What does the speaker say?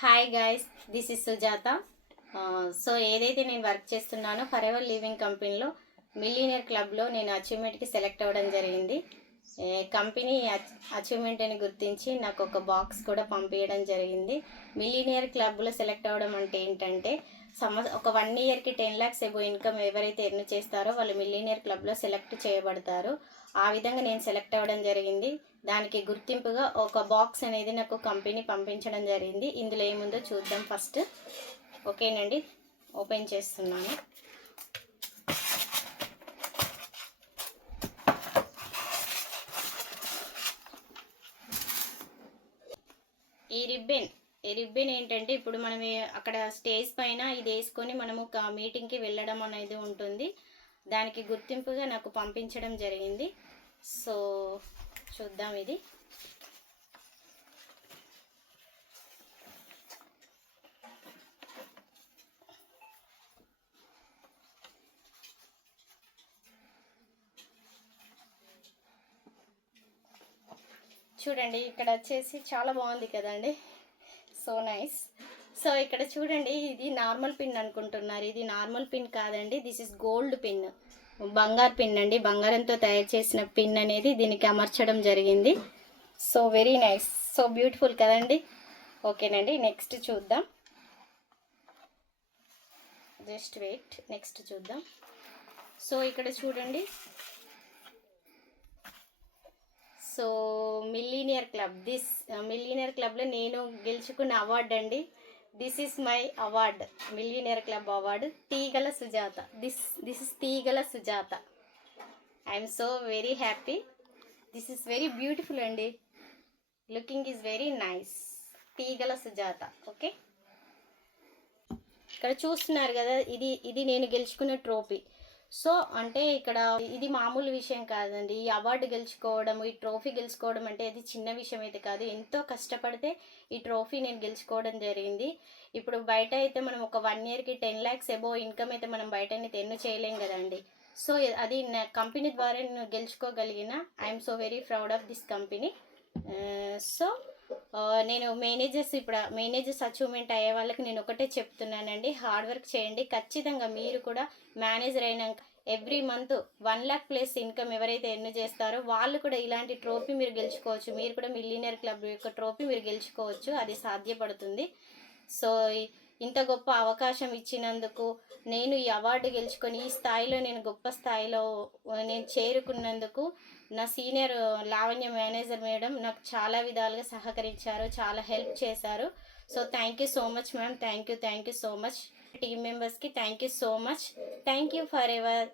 Hi guys, this is Sujatha. So ఏదైతే నేను work చేస్తున్నానో ఫర్ ఎవర్ లివింగ్ కంపెనీలో మిలీనియర్ క్లబ్లో నేను అచీవ్మెంట్కి సెలెక్ట్ అవ్వడం జరిగింది. కంపెనీ అచీవ్మెంట్ని గుర్తించి నాకు ఒక బాక్స్ కూడా పంపించడం జరిగింది. మిలీనియర్ క్లబ్లో సెలెక్ట్ అవ్వడం అంటే ఏంటంటే ఒక 1 ఇయర్కి 10 lakhs ఎబో ఇన్కమ్ ఎవరైతే ఎర్న్ చేస్తారో వాళ్ళు మిలీనియర్ క్లబ్లో సెలెక్ట్ చేయబడతారు. ఆ విధంగా నేను సెలెక్ట్ అవ్వడం జరిగింది. దానికి గుర్తింపుగా ఒక బాక్స్ అనేది నాకు కంపెనీ పంపించడం జరిగింది. ఇందులో ఏముందో చూద్దాం ఫస్ట్. ఓకేనండి, ఓపెన్ చేస్తున్నాను. ఈ రిబ్బన్ ఏంటంటే ఇప్పుడు మనం అక్కడ స్టేజ్ పైన ఇది వేసుకొని మనము మీటింగ్కి వెళ్ళడం అనేది ఉంటుంది. దానికి గుర్తింపుగా నాకు పంపించడం జరిగింది. సో చూద్దాం. ఇది చూడండి, ఇక్కడ వచ్చేసి చాలా బాగుంది కదండి, సో నైస్. సో ఇక్కడ చూడండి, ఇది నార్మల్ పిన్ అనుకుంటున్నారు. ఇది నార్మల్ పిన్ కాదండి, దిస్ ఇస్ గోల్డ్ పిన్, బంగారు పిన్ అండి. బంగారంతో తయారు చేసిన పిన్ అనేది దీనికి అమర్చడం జరిగింది. So very nice, so beautiful కదండి. ఓకేనండి, నెక్స్ట్ చూద్దాం. జస్ట్ వెయిట్, నెక్స్ట్ చూద్దాం. సో ఇక్కడ చూడండి, సో మిలీనియర్ క్లబ్లో నేను గెలుచుకున్న అవార్డు అండి. This is my award, millionaire club award, తీగల సుజాత. దిస్ ఇస్ తీగల Sujatha. I'm so very happy. This is very beautiful అండి, లుకింగ్ ఈజ్ వెరీ నైస్. తీగల సుజాత. ఓకే, ఇక్కడ చూస్తున్నారు కదా, ఇది నేను గెలుచుకున్న ట్రోఫీ. సో అంటే ఇక్కడ ఇది మామూలు విషయం కాదండి. ఈ అవార్డు గెలుచుకోవడం, ఈ ట్రోఫీ గెలుచుకోవడం అంటే అది చిన్న విషయం అయితే కాదు. ఎంతో కష్టపడితే ఈ ట్రోఫీ నేను గెలుచుకోవడం జరిగింది. ఇప్పుడు బయట అయితే మనం ఒక 1 ఇయర్కి 10 lakhs ఎబో ఇన్కమ్ అయితే మనం బయట ఎర్న్ చేయలేం కదండి. సో అది నా కంపెనీ ద్వారా నేను గెలుచుకోగలిగిన. I'm so very proud of this company. So నేను మేనేజర్స్ అచీవ్మెంట్ అయ్యే వాళ్ళకి నేను ఒకటే చెప్తున్నానండి, హార్డ్ వర్క్ చేయండి. ఖచ్చితంగా మీరు కూడా మేనేజర్ అయినాక every month 1 lakh plus income ఎవరైతే ఎర్న్ చేస్తారో వాళ్ళు కూడా ఇలాంటి ట్రోఫీ మీరు గెలుచుకోవచ్చు. మీరు కూడా మిలీనియర్ క్లబ్ యొక్క ట్రోఫీ మీరు గెలుచుకోవచ్చు, అది సాధ్యపడుతుంది. సో ఇంత గొప్ప అవకాశం ఇచ్చినందుకు, నేను ఈ అవార్డు గెలుచుకొని ఈ స్థాయిలో నేను గొప్ప స్థాయిలో నేను చేరుకున్నందుకు నా సీనియర్ లావణ్య మేనేజర్ మేడం నాకు చాలా విధాలుగా సహకరించారు, చాలా హెల్ప్ చేశారు. So thank you so much ma'am, thank you so much. Team మెంబర్స్కి thank you so much, thank you forever ever.